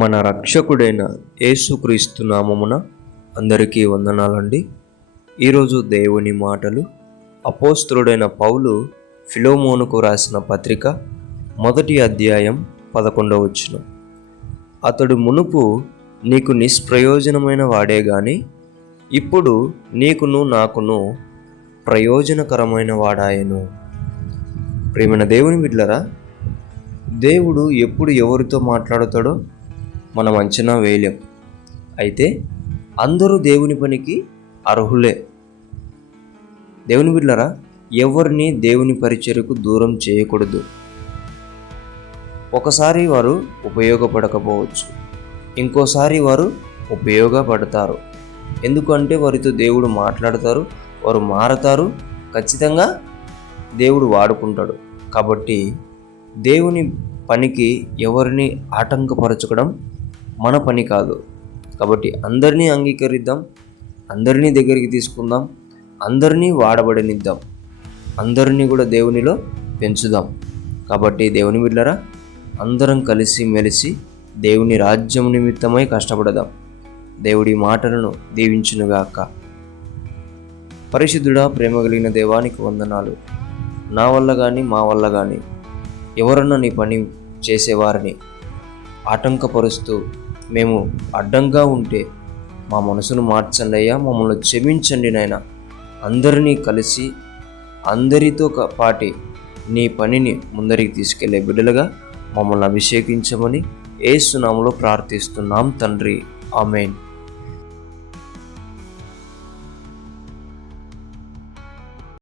మన రక్షకుడైన యేసుక్రీస్తు నామమున అందరికీ వందనాలండి. ఈరోజు దేవుని మాటలు అపోస్తలుడైన పౌలు ఫిలోమోనుకు రాసిన పత్రిక 1వ అధ్యాయం 11వ వచనం. అతడు మునుపు నీకు నిష్ప్రయోజనమైన వాడే గాని ఇప్పుడు నీకును నాకును ప్రయోజనకరమైన వాడాయను. ప్రియమైన దేవుని బిడ్డలారా, దేవుడు ఎప్పుడు ఎవరితో మాట్లాడతాడో మనం అంచనా వేయలేం. అయితే అందరూ దేవుని పనికి అర్హులే. దేవుని బిడ్డలారా, ఎవరిని దేవుని పరిచర్యకు దూరం చేయకూడదు. ఒకసారి వారు ఉపయోగపడకపోవచ్చు, ఇంకోసారి వారు ఉపయోగపడతారు. ఎందుకంటే వారితో దేవుడు మాట్లాడతారు, వారు మారతారు, ఖచ్చితంగా దేవుడు వాడుకుంటాడు. కాబట్టి దేవుని పనికి ఎవరిని ఆటంకపరచడం మన పని కాదు. కాబట్టి అందరినీ అంగీకరిద్దాం, అందరినీ దగ్గరికి తీసుకుందాం, అందరినీ వాడబడనిద్దాం, అందరినీ కూడా దేవునిలో పెంచుదాం. కాబట్టి దేవుని బిడ్డలారా, అందరం కలిసి మెలిసి దేవుని రాజ్యం నిమిత్తమై కష్టపడదాం. దేవుడి మాటలను దీవించునుగాక. పరిశుద్ధుడా, ప్రేమ కలిగిన దేవానికి వందనాలు. నా వల్ల కానీ మా వల్ల కానీ ఎవరన్నా నీ పని చేసేవారిని ఆటంకపరుస్తూ మేము అడ్డంగా ఉంటే మా మనసును మార్చండి అయ్యా, మమ్మల్ని క్షమించండి నాయన. అందరినీ కలిసి అందరితో పాటి నీ పనిని ముందరికి తీసుకెళ్లే బిడ్డలుగా మమ్మల్ని అభిషేకించమని యేసు నామములో ప్రార్థిస్తున్నాం తండ్రి. ఆమేన్.